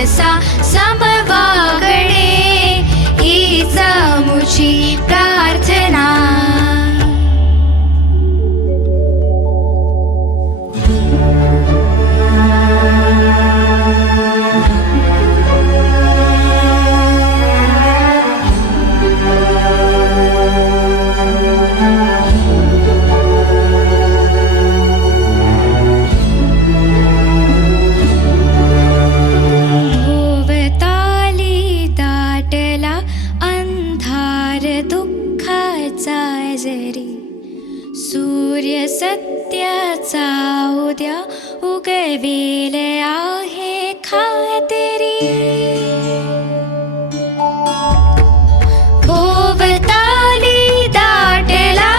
माणसा समवागणे हीच मुची प्रार्थना। सूर्य सत्याचा उद्या उगवेल आहे खात्री। भोवताली दाटला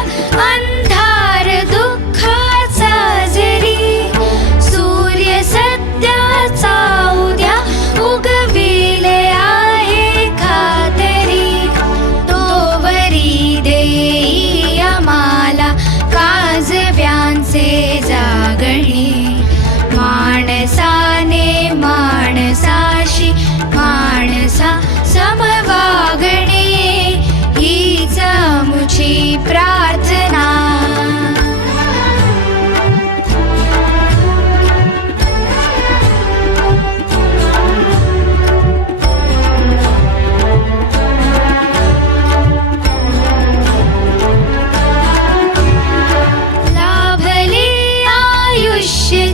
अंधार दुःखाचा जरी, सूर्य सत्याचा उद्या उगवेल आहे खात्री। तोवरी देई आम्हाला काजव्यांचे जागणे, माणसाने माणसाशी माणसा समवागणे हीच मुची प्रार्थना।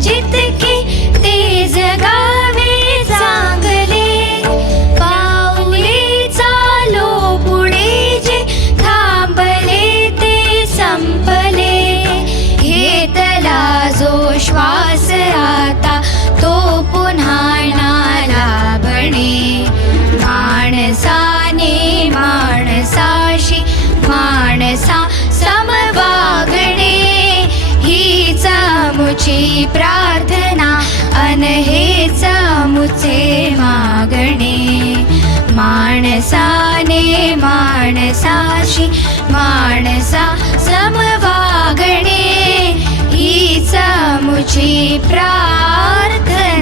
जितके ते जगावे चांगले, पाऊले चालो पुढे जे थांबले ते संपले। घेतला जो श्वास आता तो पुन्हा ना लाभणे, माणसाने माणसाशी माणसा समवागणे हीच मुची प्रार्थना अन हेच मुचे मागणे। माणसाने माणसाशी माणसा समवागणे हीच मुची प्रार्थना।